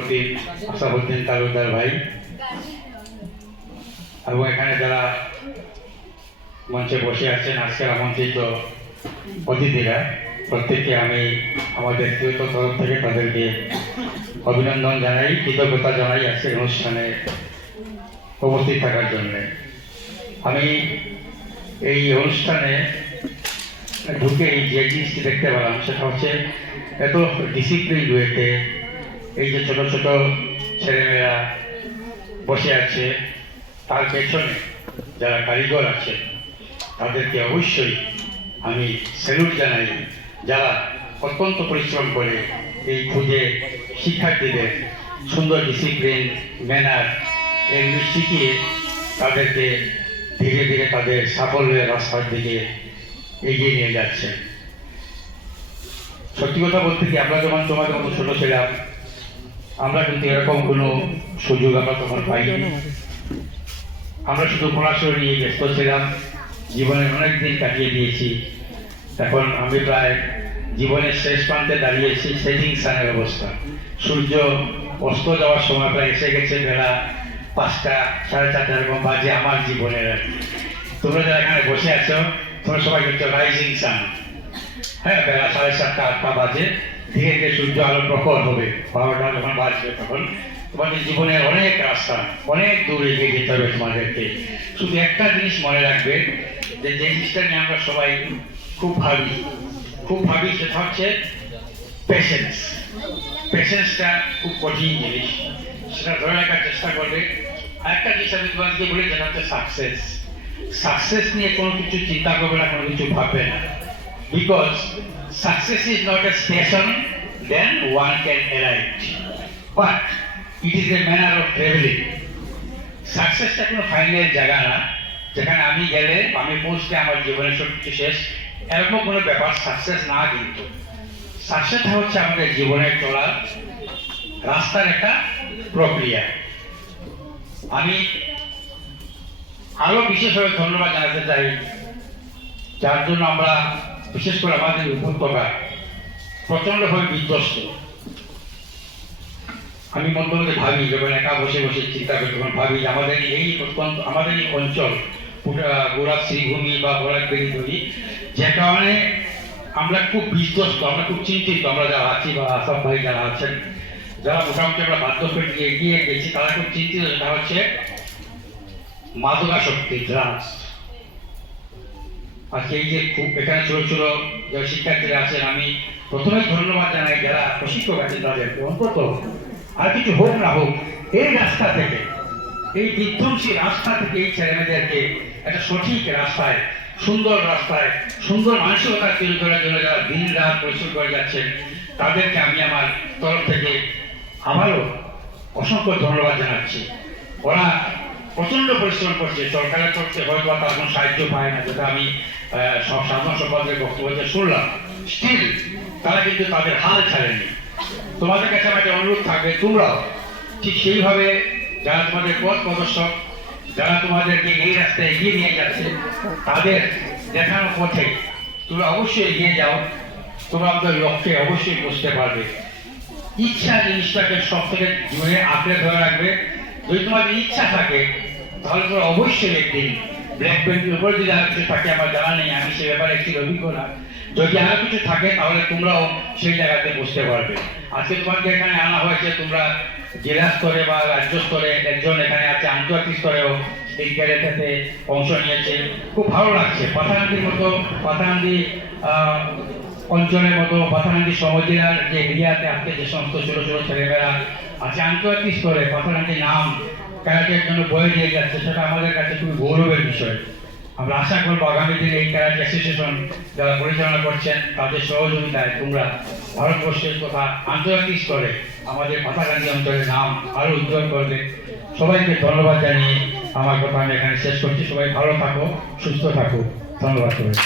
আসাদুদ্দিন তালুকদার ভাই এবং এখানে যারা মঞ্চে বসে আছেন আজকের আমন্ত্রিত অতিথিরা প্রত্যেককে আমি আমার ব্যক্তিগত তরফ থেকে তাদেরকে অভিনন্দন জানাই, কৃতজ্ঞতা জানাই আজকের অনুষ্ঠানে উপস্থিত থাকার জন্য। আমি এই অনুষ্ঠানে ঢুকে যে জিনিসটি দেখতে পেলাম সেটা হচ্ছে এত ডিসিপ্লিন রয়েছে। এই যে ছোট ছোট ছেলেমেয়েরা বসে আছে, তার পেছনে যারা কারিগর আছে তাদেরকে অবশ্যই আমি স্যালুট জানাই, যারা অত্যন্ত পরিশ্রম করে এই খুঁজে শিক্ষার্থীদের সুন্দর ডিসিপ্লিন ম্যানার এগুলি শিখিয়ে তাদেরকে ধীরে ধীরে তাদের সাফল্যের রাস্তার দিকে এগিয়ে নিয়ে যাচ্ছে। সত্যি কথা বলতে কি, আমরা যখন তোমাদের মতো ছোট ছিলাম আমরা কিন্তু এরকম কোনো সুযোগ আমরা তখন পাইনি। আমরা শুধু পড়াশোনা নিয়ে ব্যস্ত ছিলাম, জীবনের অনেক দিন কাটিয়ে দিয়েছি। এখন আমি প্রায় জীবনের শেষ প্রান্তে দাঁড়িয়েছি, সেটিং সানের অবস্থা। সূর্য অস্ত যাওয়ার সময় প্রায় এসে গেছে, বেলা 5টা 4:30 এরকম বাজে আমার জীবনের। তোমরা যারা এখানে বসে আছো তোমরা সবাই দেখছো রাইজিং সান। হ্যাঁ, বেলা 7:30 8টা বাজে, ধীরে ধীরে সূর্য আলো প্রখর হবে, 12টা যখন বাজবে তখন তোমাদের জীবনের অনেক রাস্তা, অনেক দূর এগিয়ে যেতে হবে তোমাদেরকে। শুধু একটা জিনিস মনে রাখবে, যে জিনিসটা নিয়ে আমরা সবাই খুব ভাবি সেটা হচ্ছে পেশেন্স। পেশেন্সটা খুব কঠিন জিনিস, সেটা ধরে রাখার চেষ্টা করবে। আরেকটা জিনিস আমি তোমাদেরকে বলি, যেটা হচ্ছে সাকসেস নিয়ে কোনো কিছু চিন্তা করবে না, কোনো কিছু ভাববে না। Because success is not a station then one can arrive, but it is a manner of traveling. সাকসেসটা কোনো ফাইনাল জায়গা না যেখানে আমি গেলে আমি পৌঁছলে আমার জীবনের সব কিছু শেষ, এরকম কোনো ব্যাপার সাকসেস না। কিন্তু সাকসেসটা হচ্ছে আমাদের জীবনের চলার রাস্তার একটা প্রক্রিয়া। আমি আরো বিশেষভাবে ধন্যবাদ জানাতে চাই, যার জন্য আমরা বিশেষ করে আমাদের উপত্যকা প্রচন্ডভাবে বিধ্বস্ত। আমি মধ্যে মধ্যে ভাবি, যখন একা বসে বসে চিন্তা করি তখন ভাবি যে আমাদের এই অঞ্চল গোড়া শ্রীভূমি বা গোড়াবেরি ধরি, যে কারণে আমরা খুব বিধ্বস্ত, আমরা খুব চিন্তিত। আমরা যারা আছি বা আসাম ভাই যারা আছেন, যারা মোটামুটি আমরা বাধ্যপেট এগিয়ে গেছি, তারা খুব চিন্তিত। সেটা হচ্ছে মাদকাসক্তি, ড্রাগস। আজকে এই যে খুব এখানে ছোট ছোট যারা শিক্ষার্থীরা আছেন, আমি প্রথমেই ধন্যবাদ জানাই যারা প্রশিক্ষক আছেন তাদেরকে। অন্তত আর কিছু হোক না হোক, এই রাস্তা থেকে, এই বিধ্বংসী রাস্তা থেকে এই ছেলেমেয়েদেরকে একটা সঠিক রাস্তায়, সুন্দর রাস্তায়, সুন্দর মানসিকতা তৈরি করার জন্য যারা দিন রাত পরিশ্রম করে যাচ্ছেন, তাদেরকে আমি আমার তরফ থেকে আবারও অসংখ্য ধন্যবাদ জানাচ্ছি। ওরা প্রচন্ড পরিশ্রম করছে, সরকারের তরফে হয়তো তার কোনো সাহায্য পায় না, যেটা আমি সব সাধারণ সম্পাদকের বক্তব্যে শুনলাম। স্টিল তারা কিন্তু তাদের হাল ছাড়েনি। তোমাদের কাছে আমাদের অনুরোধ থাকবে, তোমরাও ঠিক সেইভাবে যারা তোমাদের পথ প্রদর্শক, যারা তোমাদেরকে এই রাস্তায় এগিয়ে নিয়ে যাচ্ছে, তাদের দেখানো পথে তোমরা অবশ্যই এগিয়ে যাও। তোমরা আমাদের লক্ষ্যে অবশ্যই পৌঁছতে পারবে। ইচ্ছা জিনিসটাকে সব থেকে জুড়ে আঁকড়ে ধরে রাখবে। যদি তোমাদের ইচ্ছা থাকে তাহলে তোমরা অবশ্যই একদিন ব্ল্যাক বেল্টের উপরে যদি আরো কিছু থাকে, আমার জানা নেই, আমি সে ব্যাপারে একটি অভিজ্ঞ না, যদি আরো কিছু থাকে তাহলে তোমরাও সেই জায়গাতে বুঝতে পারবে। আজকে তোমাকে এখানে আনা হয়েছে, তোমরা জেলা স্তরে বা রাজ্য স্তরে, একজন এখানে আছে আন্তর্জাতিক স্তরেও এই ক্যাডেটে অংশ নিয়েছে। খুব ভালো লাগছে। পাথানহান্দির মতো, পাথানহান্দি অঞ্চলের মতো, পাথানহান্দি সমজেলার যে এরিয়াতে আজকে যে সমস্ত ছোট ছোট ছেলেমেয়েরা আছে আন্তর্জাতিক স্তরে পাথানহান্দির নাম ক্যারাটের জন্য বয়ে দিয়ে যাচ্ছে, সেটা আমাদের কাছে খুবই গৌরবের বিষয়। আমরা আশা করবো আগামী দিনে এই ক্যারাটে অ্যাসোসিয়েশন যারা পরিচালনা করছেন তাদের সহযোগিতায় তোমরা ভারতবর্ষের তথা আন্তর্জাতিক স্তরে আমাদের পাথানহান্দি অঞ্চলের নাম আরো উজ্জ্বল করবে। সবাইকে ধন্যবাদ জানিয়ে আমার কথা আমি এখানে শেষ করছি। সবাই ভালো থাকো, সুস্থ থাকো। ধন্যবাদ সবাই।